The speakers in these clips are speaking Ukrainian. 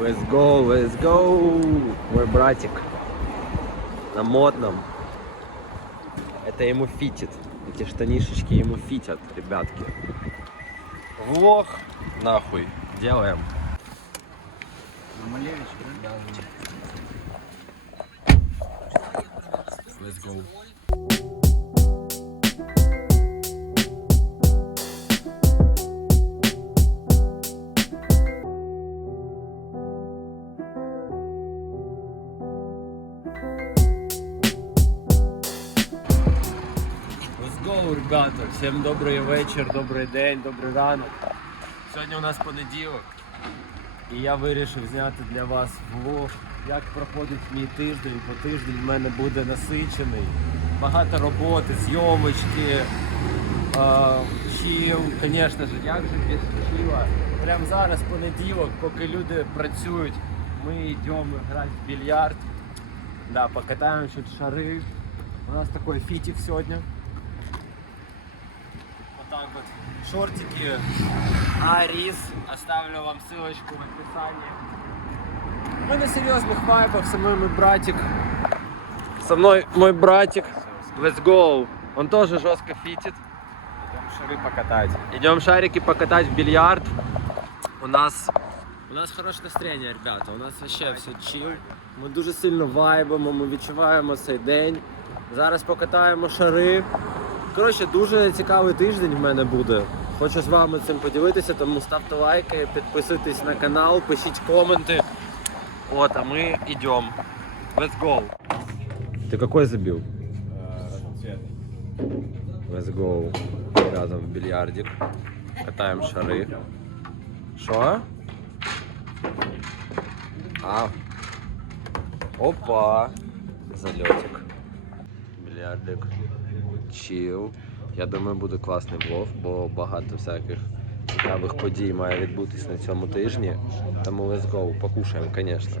Let's go, let's go! Мой братик на модном. Это ему фитит. Эти штанишечки ему фитят, ребятки. Влог нахуй делаем. Let's go. Всім добрий вечір, добрий день, добрий ранок. Сьогодні у нас понеділок. І я вирішив зняти для вас влог, як проходить мій тиждень, бо тиждень в мене буде насичений. Багато роботи, зйомочки, чіл, звісно ж, як же без чіла. Прямо зараз понеділок, поки люди працюють, ми йдемо грати в більярд. Да, покатаємо чуть шари. У нас такой фитик сегодня Вот так вот. Шортики. Арис. Оставлю вам ссылочку в описании. Мы на серьезных вайбах. Со мной мой братик. Со мной мой братик. Let's go. Он тоже жестко фитит. Идем шары покатать. Идем шарики покатать в бильярд. У нас у нас хороше настроєння, ребята. У нас вообще все чил. Ми дуже сильно вайбимо, ми відчуваємо цей день. Зараз покатаємо шари. Коротше, дуже цікавий тиждень в мене буде. Хочу з вами цим поділитися, тому ставте лайки, підписуйтесь на канал, пишіть коменти. От, а ми йдемо. Let's go. Ти який забив? Let's go. Рядом в бильярдик. Катаем шары. Что? А. Опа. Зальотик. Бильярдик. Чил. Я думаю, буде класний влог, бо багато всяких цікавих подій має відбутись на цьому тижні. Тому let's go, покушаємо, звісно.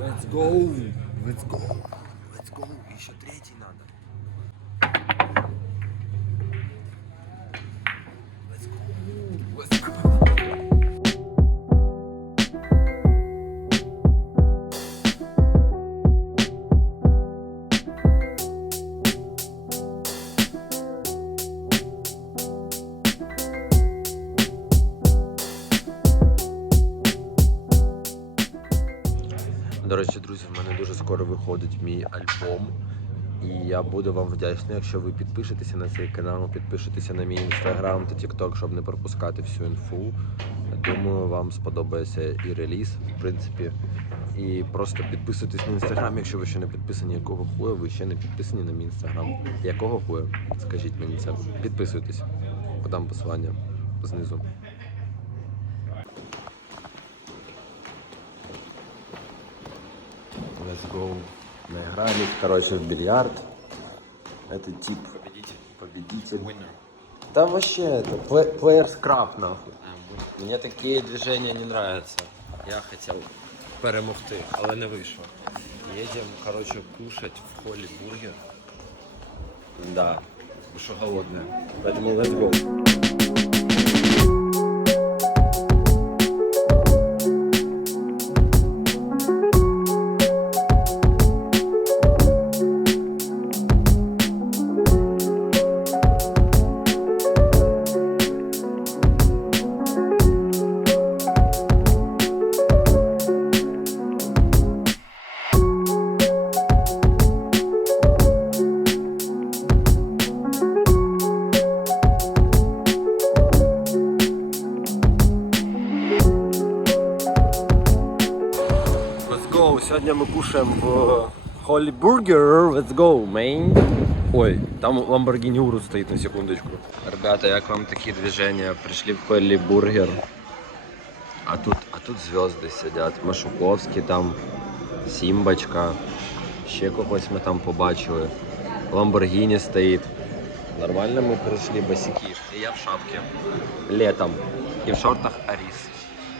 Let's go! Let's go! Скоро виходить мій альбом. І я буду вам вдячний, якщо ви підпишетеся на цей канал, підпишетеся на мій інстаграм та тікток, щоб не пропускати всю інфу. Думаю, вам сподобається і реліз, в принципі. І просто підписуйтесь на інстаграм, якщо ви ще не підписані, якого хуя, ви ще не підписані на мій інстаграм. Якого хуя? Скажіть мені це. Підписуйтесь. Подам посилання знизу. Let's go. Наигрались, короче, в бильярд. Это тип Победитель. победитель. Winner. Да вообще, это пле- players craft, нахуй. Мне такие движения не нравятся. Я хотел перемогти, але не вийшло. Едем, короче, кушать в холле бургер. Да, вы что голодные. Поэтому let's go. Ми кушаємо в Holy Burger. Let's go, man. Ой, там Lamborghini Urus стоїть на секундочку. Ребята, як вам такі движения? Пришли в Holy Burger. А тут, а тут звезди сидять. Машуковський там, Сімбочка. Ще когось ми там побачили. Lamborghini стоїть. Нормально ми прийшли босики. І я в шапці. Летом. І в шортах Аріс.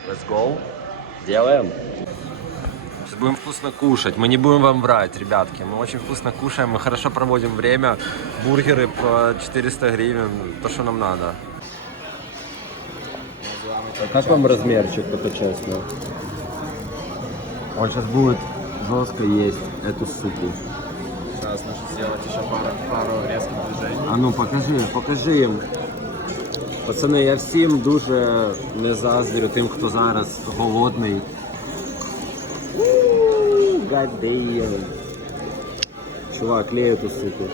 Let's go. Делаем Сейчас будем вкусно кушать. Мы не будем вам врать, ребятки. Мы очень вкусно кушаем, мы хорошо проводим время. Бургеры по 400 гривен, то, что нам надо. Как вам размерчик, только честно? Он сейчас будет жестко есть эту суку. Сейчас нужно сделать еще пару, пару резких движений. А ну покажи, покажи їм. Пацани, я всім дуже не заздрю тим, хто зараз голодний. God damn. Чувак, лей эту суку.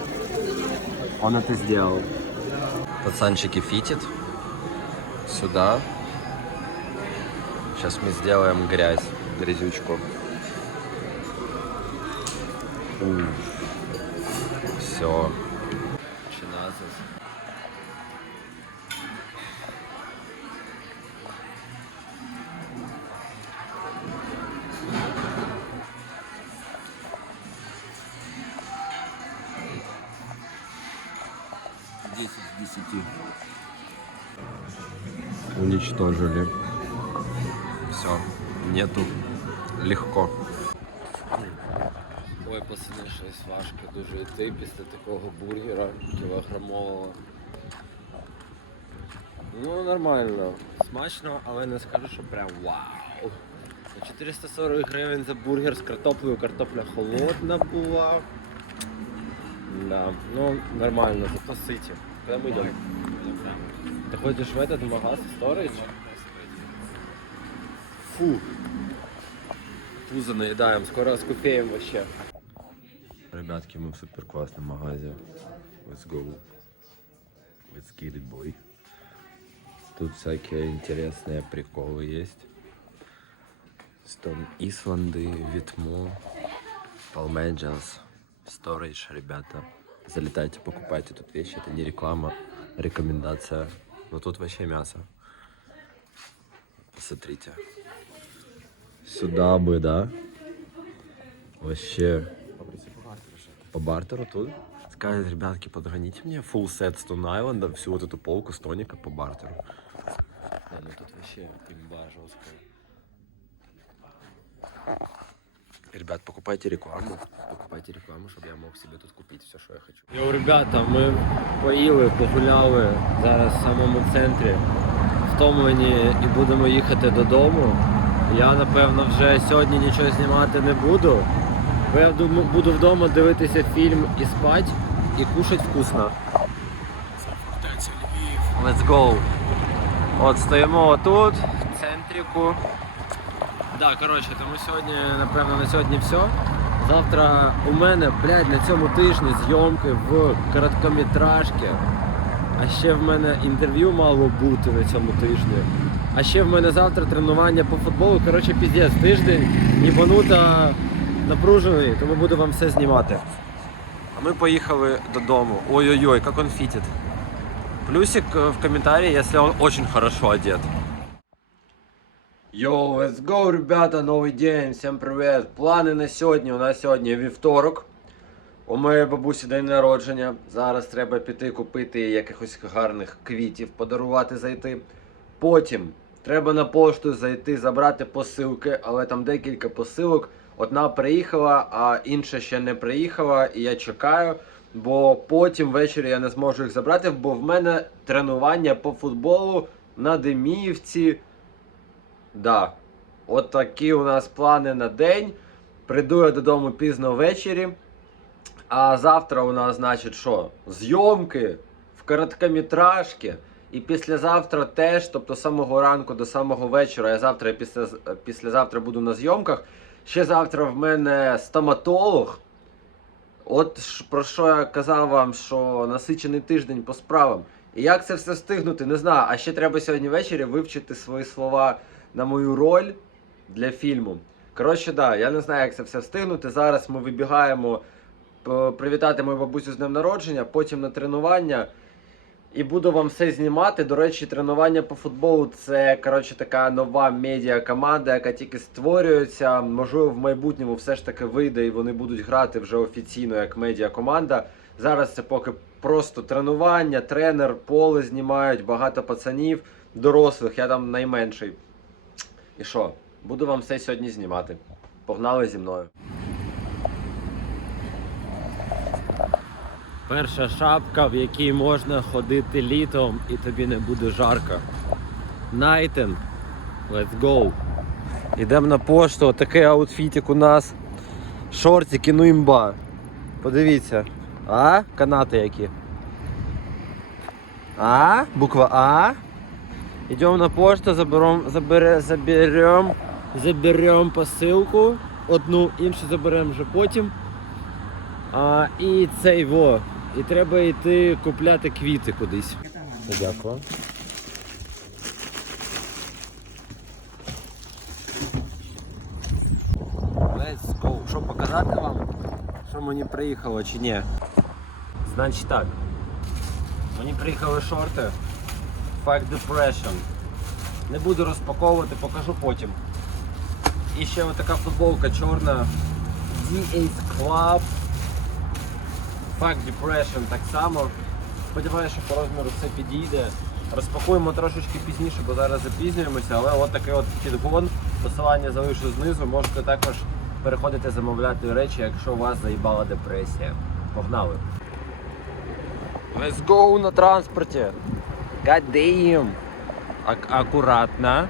Он это сделал. Пацанчики фитит. Сюда. Сейчас мы сделаем грязь, грязючку. Все. Уничтожили. Все. Нету. Легко. Ой, пацани, щось важко дуже йти після такого бургера кілограмового. Ну, нормально. Смачно, але не скажу, що прям вау. 440 гривень за бургер з картоплею, картопля холодна була. Да, ну нормально, зато ситі. Куди ми йдемо? Ти ходиш в этот магаз Storage? Фу. Пузо наедаем, скоро скупеем вообще. Ребятки, мы в супер классном магазе. Let's go. Let's get it, boy. Тут всякие интересные приколы есть. Стон Исланды, Витмо, Palmages, Storage, ребята. Залетайте, покупайте тут вещи. Это не реклама, рекомендация. Но тут вообще мясо. Посмотрите. Сюда бы, да? Вообще по бартеру тут. Скажет, ребятки, подгоните мне full set Stone Island, всю вот эту полку с тоника по бартеру. Да, ну тут вообще имба жесткая. Ребят, покупайте рекламу. Покупайте рекламу, чтобы я мог себе тут купить все, что я хочу. Йоу, ребята, ми поїли, погуляли зараз в самому центрі. Втомлені і будемо їхати додому. Я напевно вже сьогодні нічого знімати не буду. Бо я буду вдома дивитися фільм і спати, і кушати вкусно. Let's go. От стоїмо отут, в центріку. Да, коротше, тому сьогодні, напевно, на сьогодні все. Завтра у мене, блядь, на цьому тижні зйомки в короткометражки. А ще в мене інтерв'ю мало бути на цьому тижні. А ще в мене завтра тренування по футболу. Коротше, піздець, тиждень нібанута напружений, тому буду вам все знімати. А ми поїхали додому. Ой-ой-ой, як він фітить. Плюсик э, в комментарии, если он очень хорошо одет. Йоу, let's go, ребята, новий день, всім привіт. Плани на сьогодні. У нас сьогодні вівторок. У моєї бабусі день народження. Зараз треба піти купити якихось гарних квітів, подарувати зайти. Потім треба на пошту зайти, забрати посилки, але там декілька посилок. Одна приїхала, а інша ще не приїхала, і я чекаю. Бо потім ввечері я не зможу їх забрати, бо в мене тренування по футболу на Деміївці. Да. От такі у нас плани на день. Прийду я додому пізно ввечері. А завтра у нас, значить, що? Зйомки в короткометражки. І післязавтра теж, тобто з самого ранку до самого вечора. Я завтра після, післязавтра буду на зйомках. Ще завтра в мене стоматолог. От про що я казав вам, що насичений тиждень по справам. І як це все встигнути, не знаю. А ще треба сьогодні ввечері вивчити свої слова на мою роль для фільму. Коротше, да, я не знаю, як це все встигнути. Зараз ми вибігаємо привітати мою бабусю з днем народження, потім на тренування. І буду вам все знімати. До речі, тренування по футболу це коротше така нова медіа команда, яка тільки створюється. Можливо, в майбутньому все ж таки вийде і вони будуть грати вже офіційно як медіа команда. Зараз це поки просто тренування, тренер, поле знімають, багато пацанів, дорослих, я там найменший. І що? Буду вам все сьогодні знімати. Погнали зі мною. Перша шапка, в якій можна ходити літом і тобі не буде жарко. Найтен. Let's go. Йдемо на пошту, такий аутфітик у нас. Шортики, ну імба. Подивіться. А? Канати які. А? Буква А. Йдемо на пошту, заберем, забере, заберем, заберем посилку. Одну, іншу заберемо вже потім. А, і цей во. І треба йти купляти квіти кудись. Дякую. Let's go. Що показати вам? Що мені приїхало чи ні? Значить так. Мені приїхали шорти. Fact Depression. Не буду розпаковувати, покажу потім. І ще ось така футболка чорна. D8 Club. Fact Depression так само. Сподіваюся, що по розміру все підійде. Розпакуємо трошечки пізніше, бо зараз запізнюємося, але от такий от підгон. Посилання залишу знизу. Можете також переходити замовляти речі, якщо у вас заїбала депресія. Погнали! Let's go на транспорті! God damn! Ак- акуратно.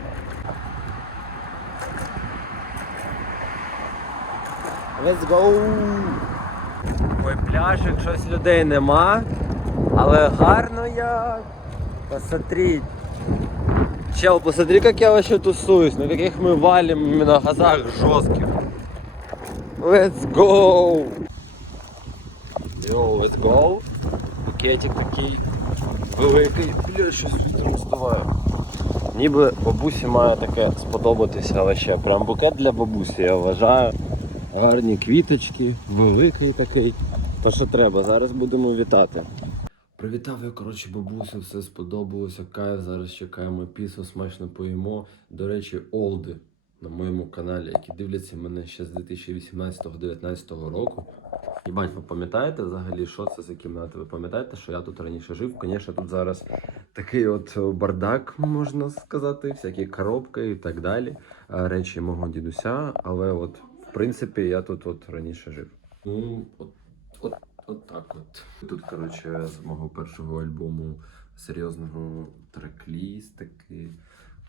Let's go! Ой, пляжик, щось людей нема, але гарно як. Посмотрите. Чел, посмотри, как я вообще тусуюсь, на каких мы валим именно газах жестких. Let's go! Йоу, let's go. Букетик такий великий. Бля, щось вітром здуває. Ніби бабусі має таке сподобатися, але ще прям букет для бабусі, я вважаю. Гарні квіточки, великий такий. То що треба, зараз будемо вітати. Привітав я, коротше, бабусю, все сподобалося. Кайф, зараз чекаємо пісу, смачно поїмо. До речі, Олди на моєму каналі, які дивляться мене ще з 2018-2019 року. Єбать, ви пам'ятаєте взагалі, що це за кімната? Ви пам'ятаєте, що я тут раніше жив? Звісно, тут зараз такий от бардак, можна сказати, всякі коробки і так далі. Речі мого дідуся, але от, в принципі, я тут от раніше жив. Ну, от, от, от так от. Тут, коротше, з мого першого альбому серйозного трек-ліст такий.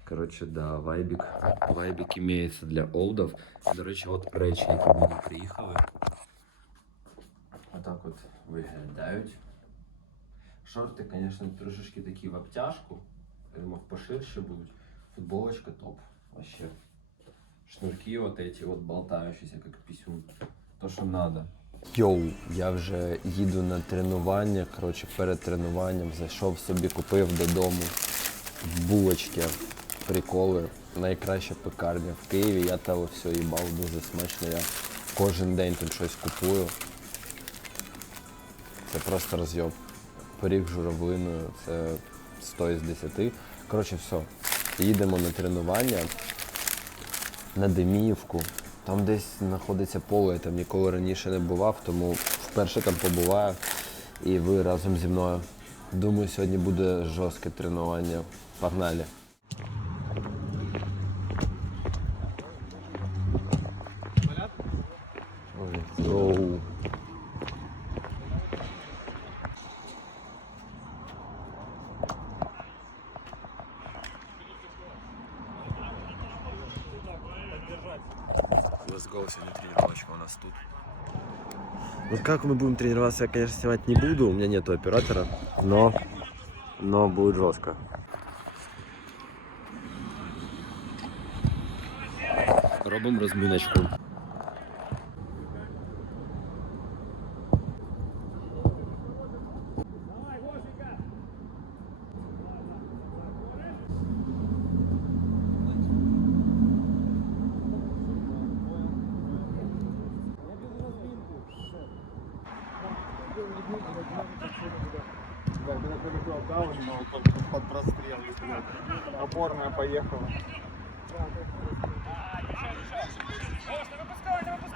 Коротше, да, вайбік. Вайбік імеється для олдов. До речі, от речі, які мені приїхали. Отак от виглядають. Шорти, звісно, трошечки такі в обтяжку. Я думав, поширше будуть. Футболочка топ. Вообще. Шнурки вот эти вот болтающиеся, как писюн. То, що надо. Йоу, я вже їду на тренування. Коротше, перед тренуванням зайшов собі, купив додому булочки, приколи. Найкраща пекарня в Києві. Я того все їбав дуже смачно. Я кожен день тут щось купую. Це просто розйоб. Пиріг журавлиною, це 100 із 10. Коротше, все. Їдемо на тренування на Деміївку. Там десь знаходиться поле, я там ніколи раніше не бував, тому вперше там побуваю. І ви разом зі мною. Думаю, сьогодні буде жорстке тренування. Погнали! Let's go, сегодня тренировочка у нас тут. Ну как мы будем тренироваться, я, конечно, снимать не буду, у меня нету оператора, но, но будет жестко. Робимо розміночку.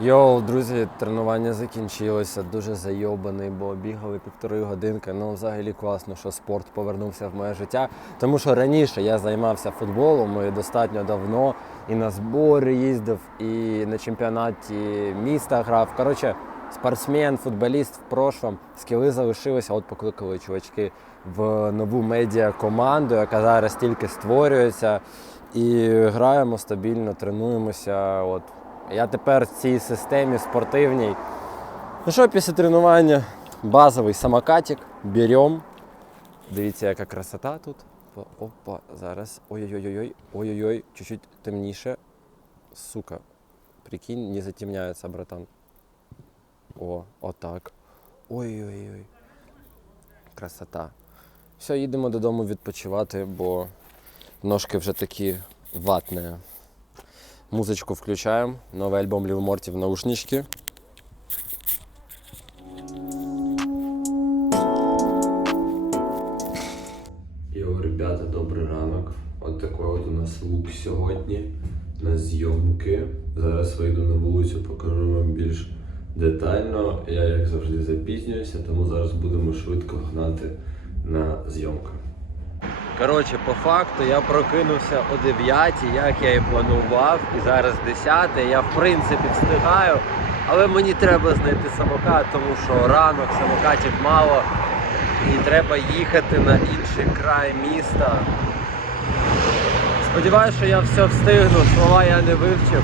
Йоу, друзі, тренування закінчилося. Дуже зайобаний, бо бігали півтори годинки. Ну, взагалі класно, що спорт повернувся в моє життя. Тому що раніше я займався футболом і достатньо давно. І на збори їздив, і на чемпіонаті міста грав. Коротше, спортсмен, футболіст в прошлом. Скіли залишилися. От покликали чувачки в нову медіа команду, яка зараз тільки створюється. І граємо стабільно, тренуємося. От я тепер в цій системі спортивній. Ну що, після тренування базовий самокатик, беремо. Дивіться, яка красота тут. Опа, Опа, зараз. Ой-ой-ой, ой-ой-ой, чуть-чуть темніше. Сука. Прикинь, не затемняється, братан. О, отак. Ой-ой-ой. Красота. Все, їдемо додому відпочивати, бо ножки вже такі ватні. Музычку включаем. Новый альбом Лил Морти в наушнички. Йоу, ребята, добрий ранок. От такий от у нас лук сьогодні на зйомки. Зараз вийду на вулицю, покажу вам більш детально. Я, як завжди, запізнююся, тому зараз будемо швидко гнати на зйомки. Коротше, по факту я прокинувся о 9, як я і планував, і зараз 10. Я в принципі встигаю, але мені треба знайти самокат, тому що ранок самокатів мало і треба їхати на інший край міста. Сподіваюся, що я все встигну, слова я не вивчив.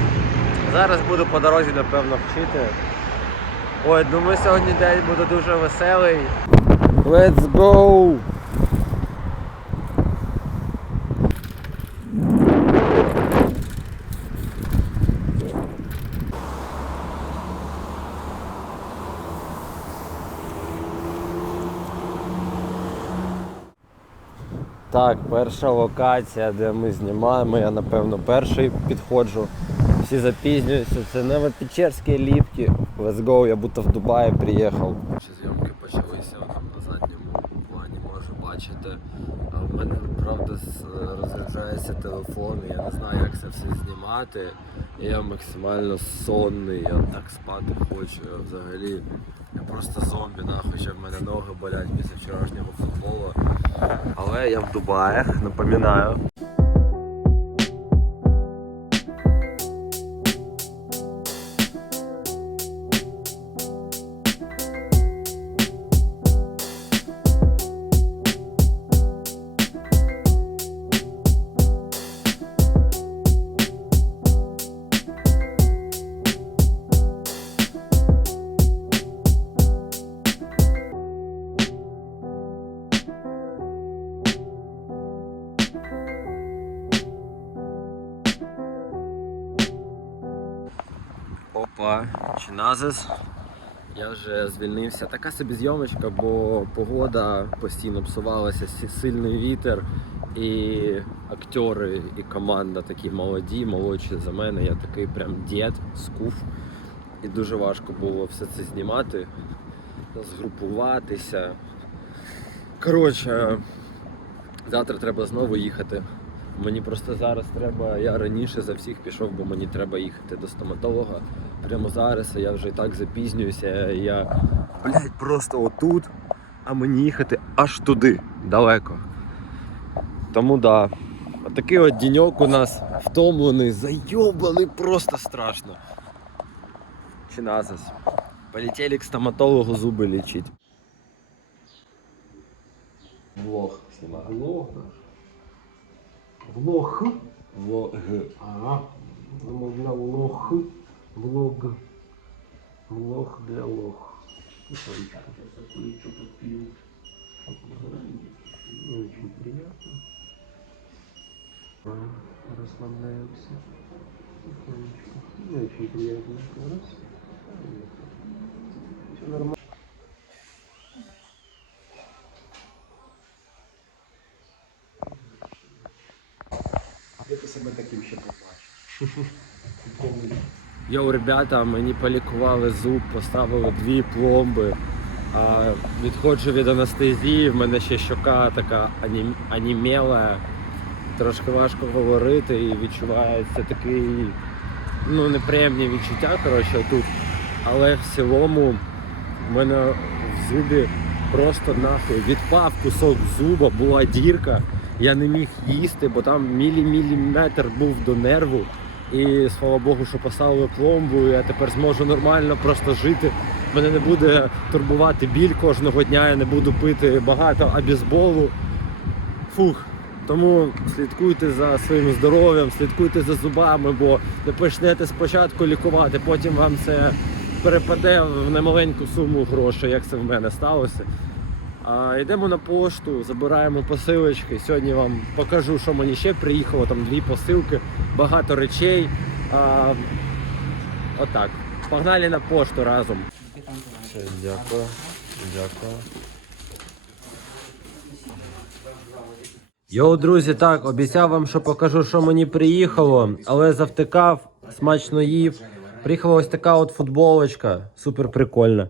Зараз буду по дорозі, напевно, вчити. Ой, думаю, сьогодні день буде дуже веселий. Let's go! Так, перша локація, де ми знімаємо, я напевно перший підходжу. Всі запізнюються, це Новопечерські ліпки. Let's go, я будто в Дубаї приїхав. Зйомки почалися там на задньому плані, можу бачити. В мене правда розряджається телефон, я не знаю, як це все знімати. Я максимально сонний, я так спати хочу. Я взагалі я просто зомбі, да, хоча в мене ноги болять після вчорашнього футболу. Але я в Дубаях, напоминаю. Опа, чиназис. Я вже звільнився. Така собі зйомочка, бо погода постійно псувалася, сильний вітер. І актори, і команда такі молоді, молодші за мене. Я такий прям дід, скуф. І дуже важко було все це знімати, згрупуватися. Коротше, завтра треба знову їхати. Мені просто зараз треба, я раніше за всіх пішов, бо мені треба їхати до стоматолога. Прямо зараз я вже і так запізнююся. Я блядь, просто отут, а мені їхати аж туди, далеко. Тому да. Отакий от діньок у нас втомлений, зайобаний, просто страшно. Чи назас. Полетели к стоматологу зуби лечить. Влог снимаю. Влог. Влог. Влог. Ага. Лох. Влог. Влог для лох. Не очень приятно. Расслабляемся. Тихонечко. Не очень приятно. Раз. Все нормально. Ти себе таким ще побачиш? Йоу, ребята, мені полікували зуб, поставили дві пломби. А відходжу від анестезії, в мене ще щока така анім... анімела, трошки важко говорити і відчувається такий ну, неприємні відчуття, коротше, тут. Але в цілому в мене в зубі просто нахуй відпав кусок зуба, була дірка. Я не міг їсти, бо там мілі-міліметр був до нерву. І слава Богу, що поставили пломбу, я тепер зможу нормально просто жити. Мене не буде турбувати біль кожного дня, я не буду пити багато абізболу. Фух. Тому слідкуйте за своїм здоров'ям, слідкуйте за зубами, бо не почнете спочатку лікувати, потім вам це перепаде в немаленьку суму грошей, як це в мене сталося. Йдемо на пошту, забираємо посилочки. Сьогодні вам покажу, що мені ще приїхало. Там дві посилки, багато речей. А, отак. Погнали на пошту разом. Все, дякую. Дякую. Йоу, друзі, так, обіцяв вам, що покажу, що мені приїхало, але завтикав, смачно їв. Приїхала ось така от футболочка, супер прикольна.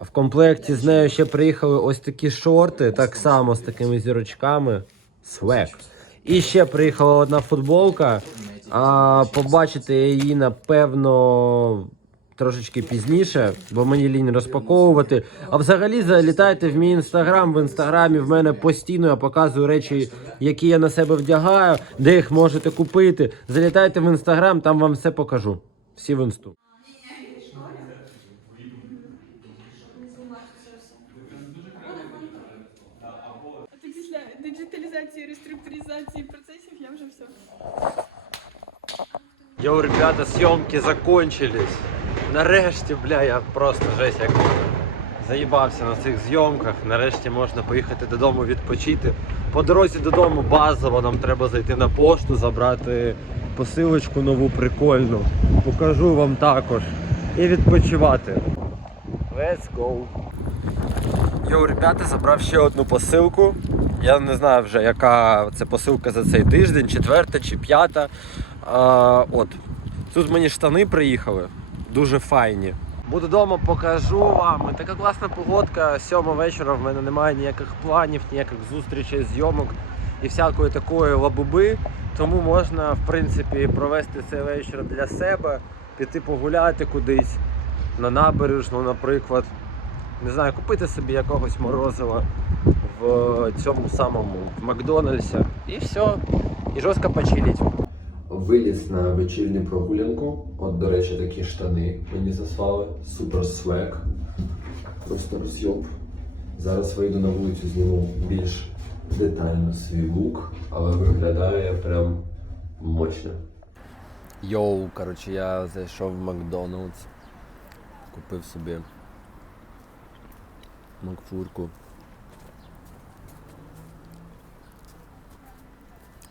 В комплекті з нею ще приїхали ось такі шорти, так само з такими зірочками. Свек. І ще приїхала одна футболка. А побачите її, напевно, трошечки пізніше, бо мені лінь розпаковувати. А взагалі залітайте в мій інстаграм. В інстаграмі в мене постійно я показую речі, які я на себе вдягаю, де їх можете купити. Залітайте в інстаграм, там вам все покажу. Всі в інсту. А то після диджиталізації, реструктуризації процесів я вже все. Йоу, ребята, съемки закончились. Нарешті, бля, я просто жесть як заїбався на цих зйомках. Нарешті можна поїхати додому відпочити. По дорозі додому базово нам треба зайти на пошту, забрати посилочку нову прикольну. Покажу вам також. І відпочивати. Let's go. Йоу, ребята, забрав ще одну посилку. Я не знаю вже, яка це посилка за цей тиждень, четверта чи п'ята. А, от. Тут мені штани приїхали, дуже файні. Буду вдома, покажу вам. Така класна погодка. Сьома вечора в мене немає ніяких планів, ніяких зустрічей, зйомок і всякої такої лабуби. Тому можна, в принципі, провести цей вечір для себе, піти погуляти кудись на набережну, наприклад. Не знаю, купити собі якогось морозива в цьому самому в Макдональдсі. І все. І жорстко почиліть. Виліз на вечірню прогулянку. От, до речі, такі штани мені заслали. Супер свек. Просто розйоб. Зараз вийду на вулицю, зніму більш детально свій лук, але виглядає прям мощно. Йоу, коротше, я зайшов в Макдональдс, купив собі Макфурку.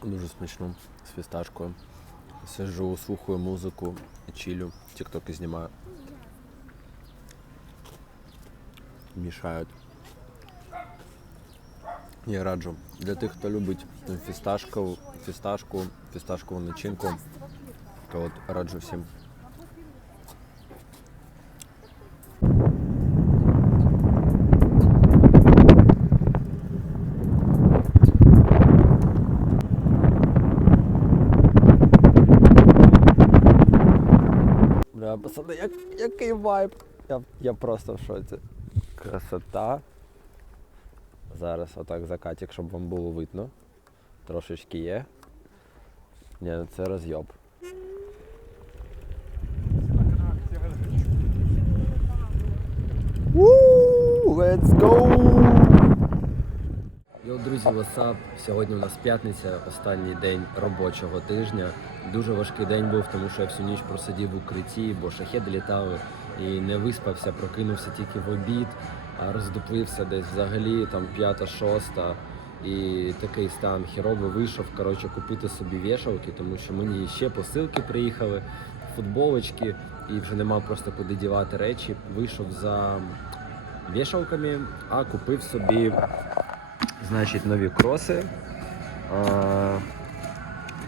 Дуже смачно з фісташкою. Сиджу, слухаю музику чилю, тіктоки знімаю. Мішають. Я раджу. Для тих, хто любить фісташку, фісташку, фісташкову начинку, то от раджу всім. Пацани, як, який вайб. Я, я просто в шоці. Красота. Зараз отак закатик, щоб вам було видно. Трошечки є. Ні, ну це розйоб. Let's go! Йо, друзі, WhatsApp. Сьогодні у нас п'ятниця, останній день робочого тижня. Дуже важкий день був, тому що я всю ніч просидів в укритті, бо шахеди літали і не виспався, прокинувся тільки в обід, а роздуплився десь взагалі там п'ята, шоста. І такий стан херовий вийшов коротше, купити собі вішалки, тому що мені ще посилки приїхали, футболочки, і вже нема просто куди дівати речі. Вийшов за вішалками, а купив собі значить, нові кроси.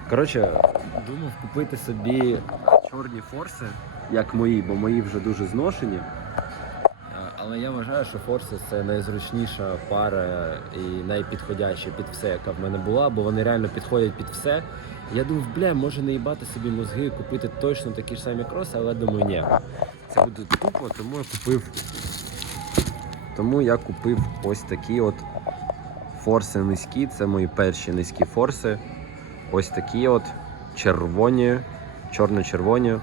Коротше, думав купити собі чорні форси, як мої, бо мої вже дуже зношені. Але я вважаю, що Форси це найзручніша пара і найпідходяща під все, яка в мене була, бо вони реально підходять під все. Я думав, бля, може не їбати собі мозги, купити точно такі ж самі кроси, але думаю, ні. Це буде тупо, тому я купив. Тому я купив ось такі от форси низькі. Це мої перші низькі форси. Ось такі от червоні, чорно-червоні.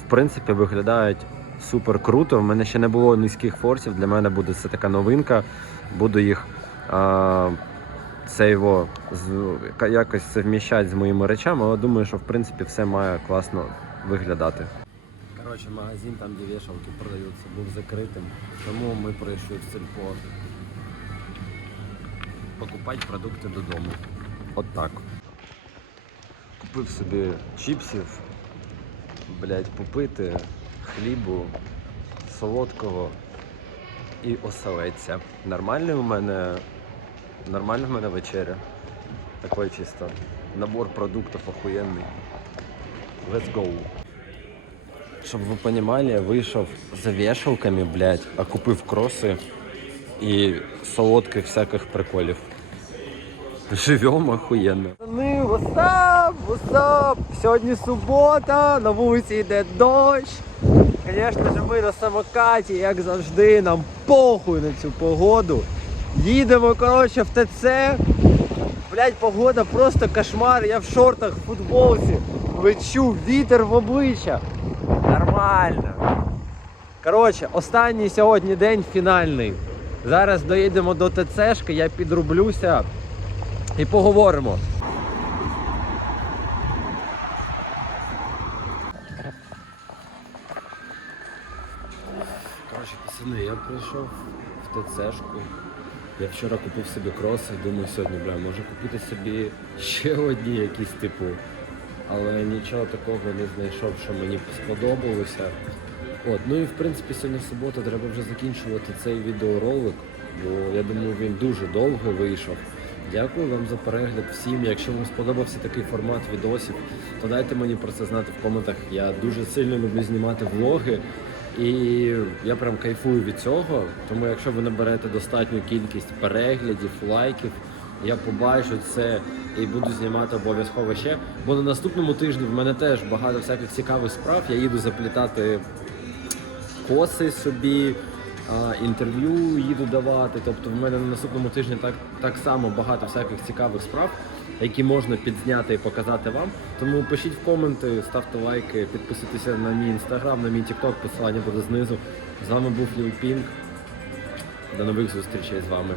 В принципі, виглядають супер круто. В мене ще не було низьких форсів. Для мене буде це така новинка. Буду їх а, це його якось совміщати з моїми речами, але думаю, що в принципі все має класно виглядати. Коротше, магазин там, де вішалки продаються, був закритим, тому ми прийшли в сільпо покупати продукти додому. От так. Купив собі чіпсів, блять, попити, хлібу, солодкого і оселедця. Нормальний у мене. Нормальна в мене вечеря. Такой чисто. Набор продуктів охуєнний. Let's go. Щоб ви розуміли, я вийшов за вішалками, блядь, а купив кроси і солодких всяких приколів. Живемо охуєнно. Ну, васап, васап! Сьогодні субота, на вулиці йде дощ. Звісно ж, ми на самокаті, як завжди, нам похуй на цю погоду. Їдемо, коротше, в ТЦ. Блять, погода просто кошмар. Я в шортах, в футболці. Лечу, вітер в обличчя. Нормально. Коротше, останній сьогодні день фінальний. Зараз доїдемо до ТЦшки, я підрублюся і поговоримо. Коротше, пацани, я прийшов в ТЦшку. Я вчора купив собі кроси, думаю, сьогодні, бля, може купити собі ще одні якісь типу. Але нічого такого не знайшов, що мені сподобалося. От, ну і в принципі сьогодні субота, треба вже закінчувати цей відеоролик, бо я думаю, він дуже довго вийшов. Дякую вам за перегляд всім. Якщо вам сподобався такий формат відосів, то дайте мені про це знати в коментах. Я дуже сильно люблю знімати влоги. І я прям кайфую від цього. Тому якщо ви наберете достатню кількість переглядів, лайків, я побачу це і буду знімати обов'язково ще. Бо на наступному тижні в мене теж багато всяких цікавих справ. Я їду заплітати коси собі, інтерв'ю їду давати. Тобто в мене на наступному тижні так, так само багато всяких цікавих справ, які можна підзняти і показати вам. Тому пишіть в коменти, ставте лайки, підписуйтеся на мій інстаграм, на мій тікток, посилання буде знизу. З вами був Ліл Пінк. До нових зустрічей з вами.